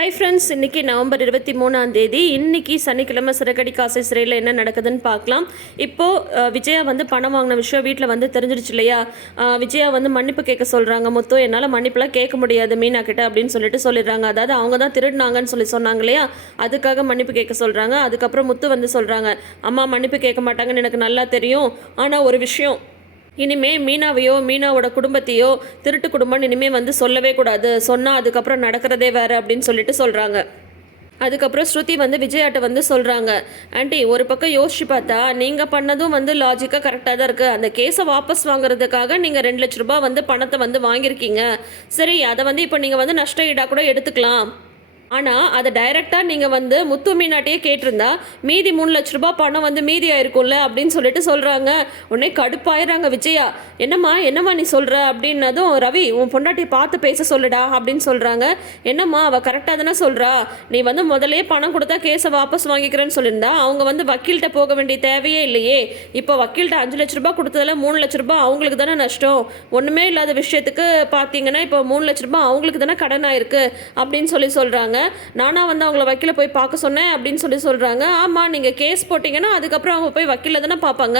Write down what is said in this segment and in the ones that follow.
Hi friends இன்னைக்கு November இருபத்தி மூணாம் தேதி. இன்னைக்கு சனிக்கிழமை சிறகடி காசை சிறையில் என்ன நடக்குதுன்னு பார்க்கலாம். இப்போது விஜயா வந்து பணம் வாங்கின விஷயம் வீட்டில் வந்து தெரிஞ்சிடுச்சு இல்லையா? விஜயா வந்து மன்னிப்பு கேட்க சொல்கிறாங்க முத்து என்னால் மன்னிப்புலாம் கேட்க முடியாது மீனா கிட்ட அப்படின்னு சொல்லிட்டு சொல்லிடுறாங்க. அதாவது அவங்க தான் திருடினாங்கன்னு சொல்லி சொன்னாங்க இல்லையா? அதுக்காக மன்னிப்பு கேட்க சொல்கிறாங்க அதுக்கப்புறம் முத்து வந்து சொல்கிறாங்க அம்மா மன்னிப்பு கேட்க மாட்டாங்கன்னு எனக்கு நல்லா தெரியும். ஆனால் ஒரு விஷயம் இனிமே மீனாவையோ மீனாவோட குடும்பத்தையோ திருட்டு குடும்பம்னு இனிமே வந்து சொல்லவே கூடாது. சொன்னால் அதுக்கப்புறம் நடக்கிறதே வேறு அப்படின்னு சொல்லிட்டு சொல்கிறாங்க அதுக்கப்புறம் ஸ்ருதி வந்து விஜயாட்ட வந்து சொல்கிறாங்க ஆண்டி ஒரு பக்கம் யோசிச்சு பார்த்தா நீங்கள் பண்ணதும் வந்து லாஜிக்காக கரெக்டாக தான் இருக்குது அந்த கேஸை வாபஸ் வாங்குறதுக்காக நீங்கள் ரெண்டு லட்ச ரூபா வந்து பணத்தை வந்து வாங்கியிருக்கீங்க. சரி அதை வந்து இப்போ நீங்கள் வந்து நஷ்ட ஈடாக கூட எடுத்துக்கலாம். ஆனால் அதை டைரெக்டாக நீங்கள் வந்து முத்து மீனாட்டையே கேட்டிருந்தா மீதி மூணு லட்ச ரூபாய் பணம் வந்து மீதி ஆயிருக்கும்ல அப்படின்னு சொல்லிட்டு சொல்கிறாங்க உடனே கடுப்பாயிராங்க விஜயா. என்னம்மா என்னம்மா நீ சொல்கிற அப்படின்னதும் ரவி உன் பொண்டாட்டி பார்த்து பேச சொல்லுடா அப்படின்னு சொல்கிறாங்க என்னம்மா அவள் கரெக்டாக தானே சொல்கிறா நீ வந்து முதலே பணம் கொடுத்தா கேஸை வாபஸ் வாங்கிக்கிறேன்னு சொல்லியிருந்தா அவங்க வந்து வக்கீல்கிட்ட போக வேண்டிய தேவையே இல்லையே. இப்போ வக்கீல்கிட்ட அஞ்சு லட்ச ரூபாய் கொடுத்ததில் மூணு லட்ச ரூபாய் அவங்களுக்கு தானே நஷ்டம். ஒன்றுமே இல்லாத விஷயத்துக்கு பார்த்தீங்கன்னா இப்போ மூணு லட்ச ரூபாய் அவங்களுக்கு தானே கடன் ஆயிருக்கு அப்படின்னு சொல்லி சொல்கிறாங்க நானாக வந்து அவங்கள வக்கீல போய் பார்க்க சொன்னேன் அப்படின்னு சொல்லி சொல்கிறாங்க ஆமாம் நீங்கள் கேஸ் போட்டிங்கன்னா அதுக்கப்புறம் அவங்க போய் வக்கீல தானே பார்ப்பாங்க.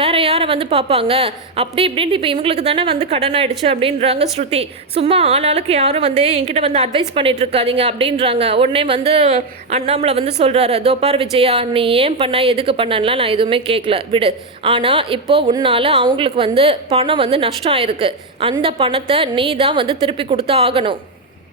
வேற யாரை வந்து பார்ப்பாங்க? அப்படி இப்படின்ட்டு இப்போ இவங்களுக்கு தானே வந்து கடன் ஆயிடுச்சு அப்படின்றாங்க ஸ்ருதி. சும்மா ஆளாளுக்கு யாரும் வந்து என்கிட்ட வந்து அட்வைஸ் பண்ணிட்டு இருக்காதீங்க அப்படின்றாங்க. உடனே வந்து அண்ணாமலை வந்து சொல்கிறாரு தோப்பார் விஜயா நீ ஏன் பண்ண எதுக்கு பண்ணலாம் நான் எதுவுமே கேட்கல விடு. ஆனால் இப்போ உன்னால் அவங்களுக்கு வந்து பணம் வந்து நஷ்டம் ஆயிருக்கு. அந்த பணத்தை நீ தான் வந்து திருப்பி கொடுத்து ஆகணும்.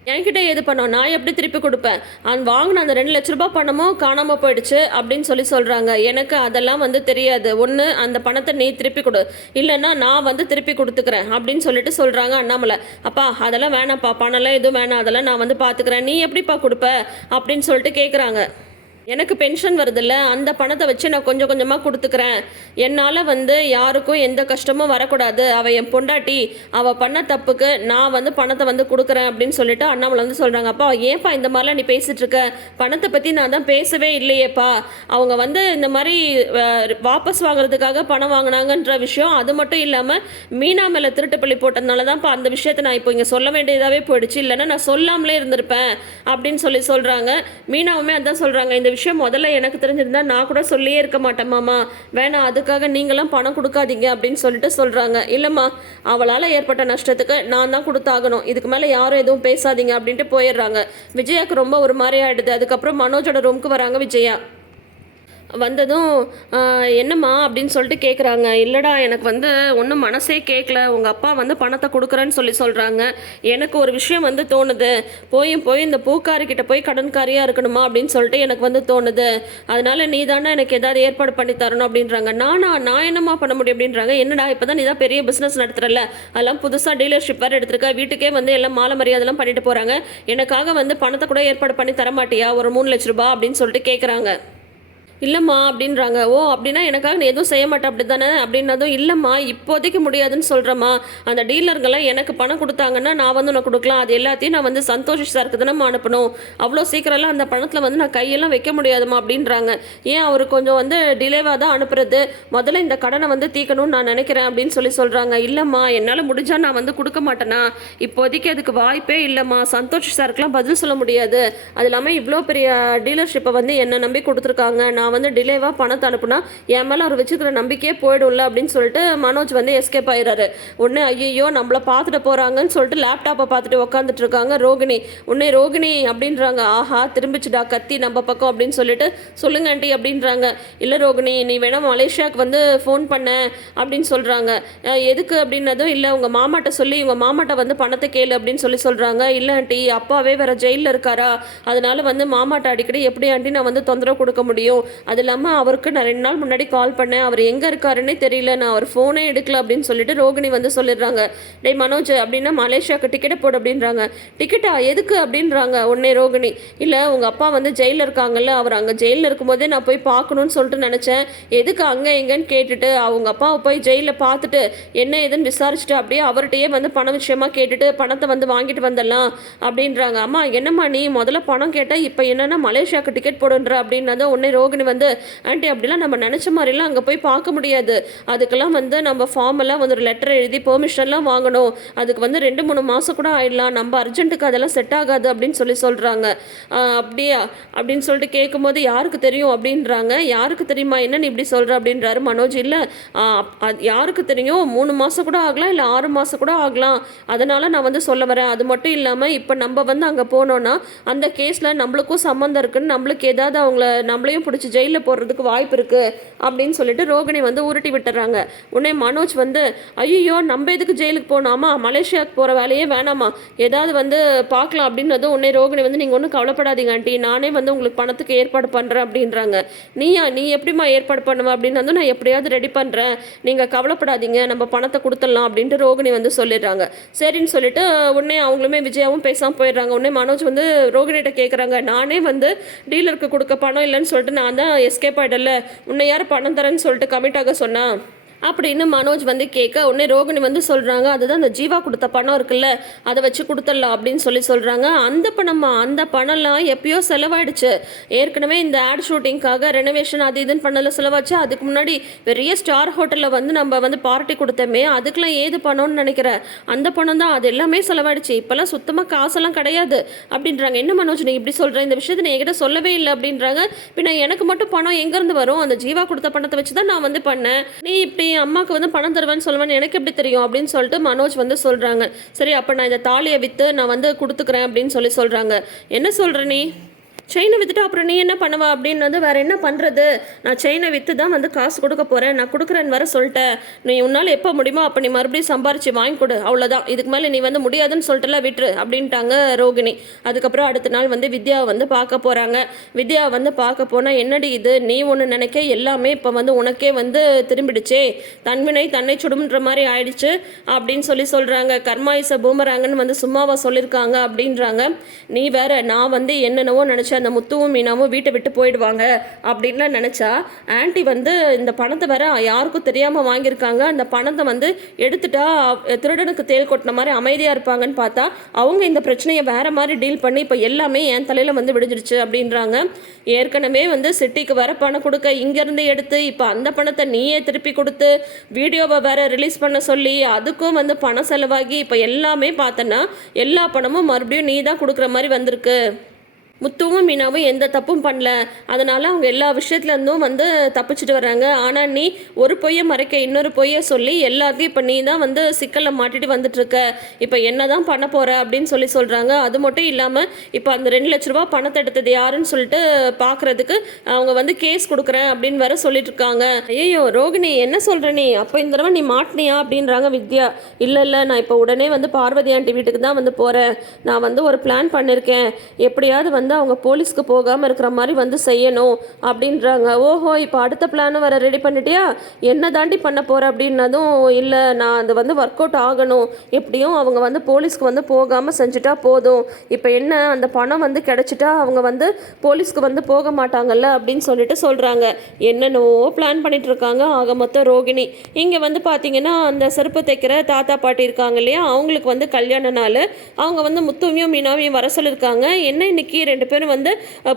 என்கிட்ட எது பண்ணோம்? நான் எப்படி திருப்பி கொடுப்பேன்? அவன் வாங்கின அந்த ரெண்டு லட்ச ரூபாய் பணமும் காணாமல் போயிடுச்சு அப்படின்னு சொல்லி சொல்கிறாங்க எனக்கு அதெல்லாம் வந்து தெரியாது. ஒன்று அந்த பணத்தை நீ திருப்பி கொடு. இல்லைன்னா நான் வந்து திருப்பி கொடுத்துக்கிறேன் அப்படின்னு சொல்லிட்டு சொல்கிறாங்க அண்ணாமலை. அப்பா அதெல்லாம் வேணாம்ப்பா. பணம்லாம் எதுவும் வேணாம். அதெல்லாம் நான் வந்து பார்த்துக்கிறேன் நீ எப்படிப்பா கொடுப்ப? அப்படின்னு சொல்லிட்டு கேட்குறாங்க எனக்கு பென்ஷன் வருதுல்ல அந்த பணத்தை வச்சு நான் கொஞ்சம் கொஞ்சமாக கொடுத்துக்கிறேன். என்னால் வந்து யாருக்கும் எந்த கஷ்டமும் வரக்கூடாது. அவள் என் பொண்டாட்டி அவள் பண்ண தப்புக்கு நான் வந்து பணத்தை வந்து கொடுக்குறேன் அப்படின்னு சொல்லிட்டு அண்ணாமலை வந்து சொல்கிறாங்க அப்பா ஏன்ப்பா இந்த மாதிரிலாம் நீ பேசிகிட்ருக்க பணத்தை பற்றி நான் தான் பேசவே இல்லையேப்பா. அவங்க வந்து இந்த மாதிரி வாபஸ் வாங்குறதுக்காக பணம் வாங்கினாங்கன்ற விஷயம் அது மட்டும் இல்லாமல் மீனா மேலே திருட்டுப்பள்ளி போட்டதுனால தான்ப்பா அந்த விஷயத்தை நான் இப்போ இங்கே சொல்ல வேண்டியதாகவே போயிடுச்சு. இல்லைன்னா நான் சொல்லாமலே இருந்திருப்பேன் அப்படின்னு சொல்லி சொல்கிறாங்க மீனாவுமே அதான் சொல்கிறாங்க இந்த விஷயம் முதல்ல எனக்கு தெரிஞ்சிருந்தா நான் கூட சொல்லியே இருக்க மாட்டேன் மாமா. வேணாம் அதுக்காக நீங்களாம் பணம் கொடுக்காதீங்க அப்படின்னு சொல்லிட்டு சொல்கிறாங்க இல்லைம்மா அவளால் ஏற்பட்ட நஷ்டத்துக்கு நான் தான் கொடுத்தாகணும். இதுக்கு மேலே யாரும் எதுவும் பேசாதீங்க அப்படின்ட்டு போயிடுறாங்க. விஜயாவுக்கு ரொம்ப ஒரு மாதிரி ஆகிடுது அதுக்கப்புறம் மனோஜோட ரூமுக்கு வராங்க விஜயா. வந்ததும் என்னம்மா? அப்படின்னு சொல்லிட்டு கேட்குறாங்க இல்லைடா எனக்கு வந்து ஒன்றும் மனசே கேட்கல உங்கள் அப்பா வந்து பணத்தை கொடுக்குறேன்னு சொல்லி சொல்கிறாங்க எனக்கு ஒரு விஷயம் வந்து தோணுது. போயும் போய் இந்த பூக்காரிக்கிட்ட போய் கடன்காரியாக இருக்கணுமா? அப்படின்னு சொல்லிட்டு எனக்கு வந்து தோணுது. அதனால நீ தானே எனக்கு ஏதாவது ஏற்பாடு பண்ணி தரணும் அப்படின்றாங்க. நானா? நான் என்னம்மா பண்ண முடியும்? அப்படின்றாங்க. என்னடா இப்போ தான் நீ தான் பெரிய பிஸ்னஸ் நடத்துகிறல்ல அதெல்லாம் புதுசாக டீலர்ஷிப் வேறு எடுத்திருக்க. வீட்டுக்கே வந்து எல்லாம் மாலை மரியாதைலாம் பண்ணிட்டு போகிறாங்க எனக்காக வந்து பணத்தை கூட ஏற்பாடு பண்ணி தர மாட்டியா? ஒரு மூணு லட்ச ரூபா அப்படின்னு சொல்லிட்டு கேட்குறாங்க இல்லைம்மா அப்படின்றாங்க. ஓ அப்படின்னா எனக்காக நீ எதுவும் செய்ய மாட்டேன் அப்படி தானே அப்படின்னதும் இல்லைம்மா இப்போதைக்கு முடியாதுன்னு சொல்கிறேம்மா அந்த டீலருங்கெல்லாம் எனக்கு பணம் கொடுத்தாங்கன்னா நான் வந்து உனக்கு கொடுக்கலாம். அது எல்லாத்தையும் நான் வந்து சந்தோஷ் சாருக்கு தானே அனுப்பணும். அவ்வளோ சீக்கிரம்லாம் அந்த பணத்தில் வந்து நான் கையெல்லாம் வைக்க முடியாதும்மா அப்படின்றாங்க. ஏன் அவர் கொஞ்சம் வந்து டிலேவாக தான் அனுப்புறது? முதல்ல இந்த கடனை வந்து தீக்கணும்னு நான் நினைக்கிறேன் அப்படின்னு சொல்லி சொல்கிறாங்க இல்லைம்மா என்னால் முடிஞ்சால் நான் வந்து கொடுக்க மாட்டேனா? இப்போதைக்கு அதுக்கு வாய்ப்பே இல்லைம்மா. சந்தோஷ் சாருக்குலாம் பதில் சொல்ல முடியாது. அது இல்லாமல் இவ்வளோ பெரிய டீலர்ஷிப்பை வந்து என்னை நம்பி கொடுத்துருக்காங்க. நான் நான் வந்து டிலேவாக பணத்தை அனுப்புனா என் மேலே அவர் வச்சுக்கிற நம்பிக்கையே போயிடும்ல அப்படின்னு சொல்லிட்டு மனோஜ் வந்து எஸ்கேப் ஆயிடுறாரு உடனே ஐயோ நம்மளை பார்த்துட்டு போகிறாங்கன்னு சொல்லிட்டு லேப்டாப்பை பார்த்துட்டு உட்காந்துட்டு இருக்காங்க ரோகிணி. உடனே ரோகிணி அப்படின்றாங்க. ஆஹா திரும்பிச்சுடா கத்தி நம்ம பக்கம் அப்படின்னு சொல்லிட்டு சொல்லுங்க ஆண்டி அப்படின்றாங்க. இல்லை ரோகிணி நீ வேணா மலேசியாவுக்கு வந்து ஃபோன் பண்ண அப்படின்னு சொல்கிறாங்க எதுக்கு? அப்படின்னதும் இல்லை உங்கள் மாமாட்ட சொல்லி உங்கள் மாமாட்ட வந்து பணத்தை கேளு அப்படின்னு சொல்லி சொல்கிறாங்க இல்லை ஆண்டி அப்பாவே வேறு ஜெயிலில் இருக்காரா. அதனால வந்து மாமாட்ட அடிக்கடி எப்படி ஆண்டி நான் வந்து தொந்தரவு கொடுக்க முடியும்? அது இல்லாமல் அவருக்கு நான் ரெண்டு நாள் முன்னாடி கால் பண்ணேன். அவர் எங்கே இருக்காருன்னே தெரியல. நான் அவர் ஃபோனே எடுக்கல அப்படின்னு சொல்லிட்டு ரோகிணி வந்து சொல்லிடுறாங்க. டே மனோஜ் அப்படின்னா மலேசியாவுக்கு டிக்கெட்டை போடு அப்படின்றாங்க. டிக்கெட்டா எதுக்கு? அப்படின்றாங்க உடனே ரோகிணி. இல்லை உங்கள் அப்பா வந்து ஜெயிலில் இருக்காங்கல்ல. அவர் அங்கே ஜெயிலில் இருக்கும்போதே நான் போய் பார்க்கணும்னு சொல்லிட்டு நினச்சேன். எதுக்கு அங்கே எங்கன்னு கேட்டுட்டு அவங்க அப்பாவை போய் ஜெயிலில் பார்த்துட்டு என்ன ஏதுன்னு விசாரிச்சுட்டு அப்படியே அவர்கிட்டயே வந்து பண விஷயமா கேட்டுட்டு பணத்தை வந்து வாங்கிட்டு வந்துடலாம் அப்படின்றாங்க. அம்மா என்னம்மா நீ முதல்ல பணம் கேட்டால் இப்போ என்னென்னா மலேசியாவுக்கு டிக்கெட் போடுன்ற அப்படின்னதும் உடனே ரோகிணி வந்து ஆண்டி அப்படிலாம் நம்ம நினச்ச மாதிரிலாம் அங்கே போய் பார்க்க முடியாது. அதுக்கெல்லாம் வந்து நம்ம ஃபார்ம் எல்லாம் வந்து ஒரு லெட்டர் எழுதி பெர்மிஷன்லாம் வாங்கணும். அதுக்கு வந்து ரெண்டு மூணு மாதம் கூட ஆயிடலாம். நம்ம அர்ஜென்ட்டுக்கு அதெல்லாம் செட் ஆகாது அப்படின்னு சொல்லி சொல்கிறாங்க அப்படியா? அப்படின்னு சொல்லிட்டு கேட்கும்போது யாருக்கு தெரியும்? அப்படின்றாங்க. யாருக்கு தெரியுமா? என்ன நீ இப்படி சொல்கிற அப்படின்றாரு மனோஜ். இல்லை யாருக்கு தெரியும்? மூணு மாதம் கூட ஆகலாம் இல்லை ஆறு மாதம் கூட ஆகலாம். அதனால் நான் வந்து சொல்ல வரேன். அது மட்டும் இல்லாமல் இப்போ நம்ம வந்து அங்கே போனோன்னா அந்த கேஸில் நம்மளுக்கும் சம்மந்தம் இருக்குன்னு நம்மளுக்கு ஏதாவது அவங்கள நம்மளையும் பிடிச்சி ஜெயிலில் போடுறதுக்கு வாய்ப்பு இருக்குது அப்படின்னு சொல்லிட்டு ரோகிணி வந்து உருட்டி விட்டுறாங்க. உடனே மனோஜ் வந்து ஐயோ நம்ம எதுக்கு ஜெயிலுக்கு போகணாமா மலேசியாவுக்கு போகிற வேலையே வேணாமா? ஏதாவது வந்து பார்க்கலாம் அப்படின்னதும் உடனே ரோகிணி வந்து நீங்கள் ஒன்றும் கவலைப்படாதீங்க ஆண்டி. நானே வந்து உங்களுக்கு பணத்துக்கு ஏற்பாடு பண்ணுறேன் அப்படின்றாங்க. நீயா? நீ எப்படிம்மா ஏற்பாடு பண்ணுவ? அப்படின்னு வந்து நான் எப்படியாவது ரெடி பண்ணுறேன் நீங்கள் கவலைப்படாதீங்க. நம்ம பணத்தை கொடுத்துடலாம் அப்படின்ட்டு ரோகிணி வந்து சொல்லிடுறாங்க. சரின்னு சொல்லிட்டு உடனே அவங்களுமே விஜயாவும் பேசாமல் போயிடுறாங்க. உடனே மனோஜ் வந்து ரோகிணிகிட்ட கேட்குறாங்க நானே வந்து டீலருக்கு கொடுக்க பணம் இல்லைன்னு சொல்லிட்டு நான் தான் எஸ்கேப் ஆகிடல உன்னை யார் பணம் தரேன்னு சொல்லிட்டு கமிட் ஆக சொன்னா? அப்படின்னு மனோஜ் வந்து கேட்க உடனே ரோகிணி வந்து சொல்கிறாங்க அதுதான் அந்த ஜீவா கொடுத்த பணம் இருக்குல்ல அதை வச்சு கொடுத்துடலாம் அப்படின்னு சொல்லி சொல்கிறாங்க அந்த பணமா? அந்த பணம்லாம் எப்பயோ செலவாயிடுச்சு. ஏற்கனவே இந்த ஆட் ஷூட்டிங்காக ரெனோவேஷன் அது இதுன்னு பண்ணல செலவாச்சு. அதுக்கு முன்னாடி பெரிய ஸ்டார் ஹோட்டலில் வந்து நம்ம வந்து பார்ட்டி கொடுத்தோமே அதுக்கெலாம் ஏது பணம்னு நினைக்கிறேன் அந்த பணம் தான் அது எல்லாமே செலவாயிடுச்சு. இப்போல்லாம் சுத்தமாக காசெல்லாம் கிடையாது அப்படின்றாங்க. என்ன மனோஜ் நீ இப்படி சொல்கிற இந்த விஷயத்தை நீ என்கிட்ட சொல்லவே இல்லை அப்படின்றாங்க. பின்ன எனக்கு மட்டும் பணம் எங்கேருந்து வரும்? அந்த ஜீவா கொடுத்த பணத்தை வச்சு தான் நான் வந்து பண்ணேன். நீ இப்படி என் அம்மாவுக்கு வந்து பணம் தருவேன்னு சொல்லுவேன்னு எனக்கு எப்படி தெரியும் அப்படின்னு சொல்லிட்டு மனோஜ் வந்து சொல்கிறாங்க சரி அப்போ நான் இந்த தாலியை விற்று நான் வந்து கொடுத்துக்கிறேன் அப்படின்னு சொல்லி சொல்கிறாங்க என்ன சொல்கிற நீ? செயினை விற்றுட்டு அப்புறம் நீ என்ன பண்ணுவா? அப்படின்னு வந்து வேறு என்ன பண்ணுறது நான் செயினை விற்று தான் வந்து காசு கொடுக்க போகிறேன் நான் கொடுக்குறேன்னு வர சொல்லிட்டேன் நீ உன்னால் எப்போ முடியுமோ அப்போ நீ மறுபடியும் சம்பாரிச்சு வாங்கி கொடு. அவ்வளோதான் இதுக்கு மேலே நீ வந்து முடியாதுன்னு சொல்லிட்டுலாம் விட்டுரு அப்படின்ட்டாங்க ரோகிணி. அதுக்கப்புறம் அடுத்த நாள் வந்து வித்யாவை வந்து பார்க்க போகிறாங்க வித்யா வந்து பார்க்க போனால் என்னடி இது? நீ ஒன்று நினைக்க எல்லாமே இப்போ வந்து உனக்கே வந்து திரும்பிடுச்சே. தன்வினை தன்னை சுடும்ன்ற மாதிரி ஆயிடுச்சு அப்படின்னு சொல்லி சொல்கிறாங்க கர்மாயுச பூமராங்கன்னு வந்து சும்மாவா சொல்லியிருக்காங்க அப்படின்றாங்க. நீ வேற நான் வந்து என்னென்னவோ நினச்சேன். அந்த முத்துவும் மீனாவும் வீட்டை விட்டு போயிடுவாங்க அப்படின்லாம் நினச்சா ஆன்ட்டி வந்து இந்த பணத்தை வேற யாருக்கும் தெரியாமல் வாங்கியிருக்காங்க. அந்த பணத்தை வந்து எடுத்துட்டா திருடனுக்கு தேல் கொட்டின மாதிரி அமைதியாக இருப்பாங்கன்னு பார்த்தா அவங்க இந்த பிரச்சனையை வேற மாதிரி டீல் பண்ணி இப்போ எல்லாமே என் தலையில் வந்து விடிஞ்சிருச்சு அப்படின்றாங்க. ஏற்கனவே வந்து சிட்டிக்கு வர பணம் கொடுக்க இங்கேருந்து எடுத்து இப்போ அந்த பணத்தை நீயே திருப்பி கொடுத்து வீடியோவை வேற ரிலீஸ் பண்ண சொல்லி அதுக்கும் வந்து பணம் செலவாகி இப்போ எல்லாமே பார்த்தோன்னா எல்லா பணமும் மறுபடியும் நீ தான் கொடுக்குற மாதிரி வந்திருக்கு. முத்துவும் மீனாவும் எந்த தப்பும் பண்ணல. அதனால் அவங்க எல்லா விஷயத்துலேருந்தும் வந்து தப்பிச்சுட்டு வர்றாங்க. ஆனால் நீ ஒரு பொய்யை மறைக்க இன்னொரு பொய்யை சொல்லி எல்லாத்தையும் இப்போ நீ தான் வந்து சிக்கலில் மாட்டிட்டு வந்துட்டுருக்க. இப்போ என்ன தான் பண்ண போகிற அப்படின்னு சொல்லி சொல்கிறாங்க அது மட்டும் இல்லாமல் இப்போ அந்த ரெண்டு லட்ச ரூபா பணத்தை எடுத்தது யாருன்னு சொல்லிட்டு பார்க்குறதுக்கு அவங்க வந்து கேஸ் கொடுக்குறேன் அப்படின்னு வேற சொல்லிட்டு இருக்காங்க ஐயோ ரோகிணி என்ன சொல்கிற நீ? அப்போ இந்த தடவை நீ மாட்டினியா அப்படின்றாங்க வித்யா. இல்லை இல்லை நான் இப்போ உடனே வந்து பார்வதி ஆண்டி வீட்டுக்கு தான் வந்து போகிறேன் நான் வந்து ஒரு பிளான் பண்ணியிருக்கேன் எப்படியாவது வந்து வந்து அவங்க போலீஸ்க்கு போகாமல் இருக்கிற மாதிரி வந்து செய்யணும் அப்படின்றாங்க. ஓஹோ இப்போ அடுத்த பிளானும் வர ரெடி பண்ணிட்டியா? என்ன தாண்டி பண்ண போகிற அப்படின்னதும் இல்லை. நான் அது வந்து ஒர்க் அவுட் ஆகணும். எப்படியும் அவங்க வந்து போலீஸ்க்கு வந்து போகாமல் செஞ்சுட்டா போதும். இப்போ என்ன அந்த பணம் வந்து கிடச்சிட்டா அவங்க வந்து போலீஸ்க்கு வந்து போக மாட்டாங்கல்ல அப்படின்னு சொல்லிட்டு சொல்கிறாங்க என்னென்னவோ பிளான் பண்ணிட்டு இருக்காங்க. ஆக மொத்தம் ரோகிணி. இங்கே வந்து பார்த்தீங்கன்னா அந்த செருப்பு தைக்கிற தாத்தா பாட்டி இருக்காங்க இல்லையா? அவங்களுக்கு வந்து கல்யாண நாள். அவங்க வந்து முத்துமையும் மீனாவையும் வர சொல்லியிருக்காங்க. என்ன இன்னைக்கு? ரெண்டு பேரும் வந்து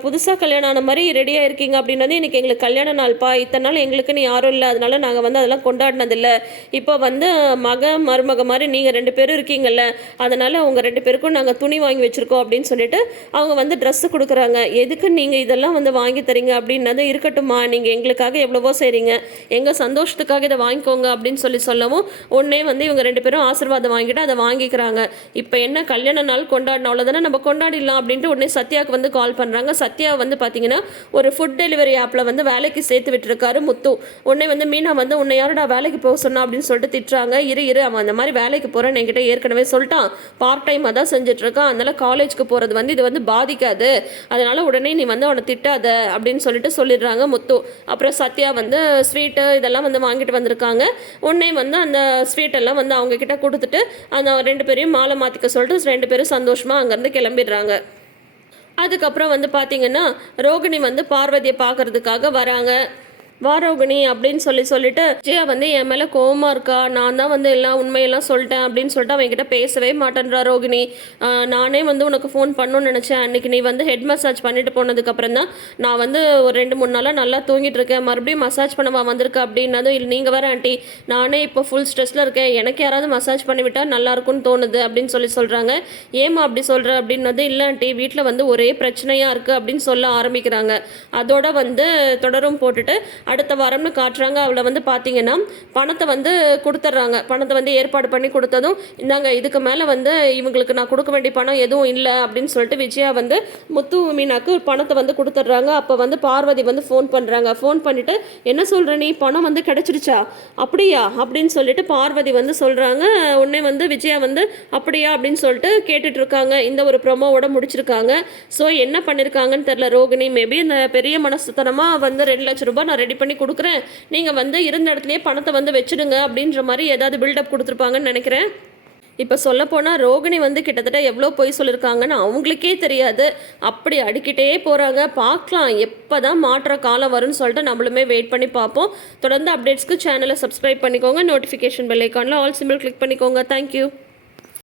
புதுசாக கல்யாணம் ஆன மாதிரி ரெடியாக இருக்கீங்க அப்படின்னது இன்றைக்கி எங்களுக்கு கல்யாண நாள்ப்பா. இத்தனை நாள் எங்களுக்குன்னு யாரும் இல்லை. அதனால நாங்கள் வந்து அதெல்லாம் கொண்டாடினதில்லை. இப்போ வந்து மக மருமக மாதிரி நீங்கள் ரெண்டு பேரும் இருக்கீங்கல்ல. அதனால் உங்கள் ரெண்டு பேருக்கும் நாங்கள் துணி வாங்கி வச்சுருக்கோம் அப்படின்னு சொல்லிட்டு அவங்க வந்து ட்ரெஸ்ஸு கொடுக்குறாங்க. எதுக்கு நீங்கள் இதெல்லாம் வந்து வாங்கி தரீங்க அப்படின்னது இருக்கட்டும்மா. நீங்கள் எங்களுக்காக எவ்வளவோ செய்கிறீங்க எங்கள் சந்தோஷத்துக்காக இதை வாங்கிக்கோங்க அப்படின்னு சொல்லி சொல்லவும் உடனே வந்து இவங்க ரெண்டு பேரும் ஆசீர்வாதம் வாங்கிட்டு அதை வாங்கிக்கிறாங்க. இப்போ என்ன கல்யாண நாள் கொண்டாடின அவ்வளோதானே நம்ம கொண்டாடிடலாம் அப்படின்ட்டு உடனே சத்யா சத்யாவுக்கு வந்து கால் பண்ணுறாங்க சத்யா வந்து பார்த்தீங்கன்னா ஒரு ஃபுட் டெலிவரி ஆப்பில் வந்து வேலைக்கு சேர்த்து விட்டுருக்காரு முத்து. உடனே வந்து மீனா வந்து உன்னை யாரோட வேலைக்கு போக சொன்னா? அப்படின்னு சொல்லிட்டு திட்டுறாங்க. இரு இரு அவன் அந்த மாதிரி வேலைக்கு போகிறேன் என்கிட்ட ஏற்கனவே சொல்லிட்டான். பார்ட் டைமாக தான் செஞ்சுட்ருக்கான் அதனால் காலேஜ்க்கு போகிறது வந்து இது வந்து பாதிக்காது. அதனால் உடனே நீ வந்து அவனை திட்டாத. அப்படின்னு சொல்லிட்டு சொல்லிடுறாங்க முத்து. அப்புறம் சத்யா வந்து ஸ்வீட்டு இதெல்லாம் வந்து வாங்கிட்டு வந்திருக்காங்க. உடனே வந்து அந்த ஸ்வீட்டெல்லாம் வந்து அவங்கக்கிட்ட கொடுத்துட்டு அந்த ரெண்டு பேரையும் மாலை மாற்றிக்க சொல்லிட்டு ரெண்டு பேரும் சந்தோஷமாக அங்கேருந்து கிளம்பிடுறாங்க. அதுக்கப்புறம் வந்து பார்த்திங்கன்னா ரோகிணி வந்து பார்வதியை பார்க்குறதுக்காக வராங்க. வா ரோகிணி அப்படின்னு சொல்லி சொல்லிட்டு விஜயா வந்து என் மேலே கோவமா இருக்கா? நான் தான் வந்து எல்லாம் உண்மையெல்லாம் சொல்லிட்டேன் அப்படின்னு சொல்லிட்டு அவன் கிட்ட பேசவே மாட்டேன்றா ரோகிணி. நானே வந்து உனக்கு ஃபோன் பண்ணணும்னு நினச்சேன். அன்னைக்கு நீ வந்து ஹெட் மசாஜ் பண்ணிட்டு போனதுக்கப்புறம் தான் நான் வந்து ஒரு ரெண்டு மூணு நாளாக நல்லா தூங்கிட்டு இருக்கேன். மறுபடியும் மசாஜ் பண்ணவா வந்திருக்க அப்படின்னதும் இல்லை நீங்கள் வேற ஆண்டி நானே இப்போ ஃபுல் ஸ்ட்ரெஸ்ல இருக்கேன். எனக்கு யாராவது மசாஜ் பண்ணிவிட்டா நல்லா இருக்கும்னு தோணுது அப்படின்னு சொல்லி சொல்கிறாங்க ஏமா அப்படி சொல்கிற அப்படின்னது இல்லை ஆண்டி வீட்டில் வந்து ஒரே பிரச்சனையாக இருக்குது அப்படின்னு சொல்ல ஆரம்பிக்கிறாங்க. அதோட வந்து தொடரும் போட்டுட்டு அடுத்த வாரம்னு காட்டுறாங்க. அவளை வந்து பார்த்தீங்கன்னா பணத்தை வந்து கொடுத்துட்றாங்க. பணத்தை வந்து ஏற்பாடு பண்ணி கொடுத்ததும் இந்தாங்க இதுக்கு மேலே வந்து இவங்களுக்கு நான் கொடுக்க வேண்டிய பணம் எதுவும் இல்லை அப்படின்னு சொல்லிட்டு விஜயா வந்து முத்து மீனாக்கு பணத்தை வந்து கொடுத்துட்றாங்க. அப்போ வந்து பார்வதி வந்து ஃபோன் பண்ணுறாங்க ஃபோன் பண்ணிவிட்டு என்ன சொல்கிற நீ? பணம் வந்து கிடச்சிருச்சா? அப்படியா? அப்படின்னு சொல்லிட்டு பார்வதி வந்து சொல்கிறாங்க உடனே வந்து விஜயா வந்து அப்படியா? அப்படின்னு சொல்லிட்டு கேட்டுட்டு இருக்காங்க இந்த ஒரு ப்ரொமோவோட முடிச்சிருக்காங்க. ஸோ என்ன பண்ணியிருக்காங்கன்னு தெரில ரோகிணி. மேபி இந்த பெரிய மனசுத்தனமாக வந்து ரெண்டு லட்ச ரூபாய் நான் ரெடி ரெடி பண்ணி கொடுக்குறேன். நீங்கள் வந்து இருந்த இடத்துலையே பணத்தை வந்து வச்சிடுங்க அப்படின்ற மாதிரி ஏதாவது பில்டப் கொடுத்துருப்பாங்கன்னு நினைக்கிறேன். இப்போ சொல்லப்போனால் ரோகிணி வந்து கிட்டத்தட்ட எவ்வளோ பொய் சொல்லியிருக்காங்கன்னு அவங்களுக்கே தெரியாது. அப்படி அடிக்கிட்டே போகிறாங்க பார்க்கலாம். எப்போ தான் மாற்ற காலம் வரும்னு சொல்லிட்டு நம்மளுமே வெயிட் பண்ணி பார்ப்போம். தொடர்ந்து அப்டேட்ஸ்க்கு சேனலை சப்ஸ்கிரைப் பண்ணிக்கோங்க. நோட்டிஃபிகேஷன் பெல் ஐக்கானில் ஆல் சிம்பிள் கிளிக் பண்ணிக்கோங்க. Thank you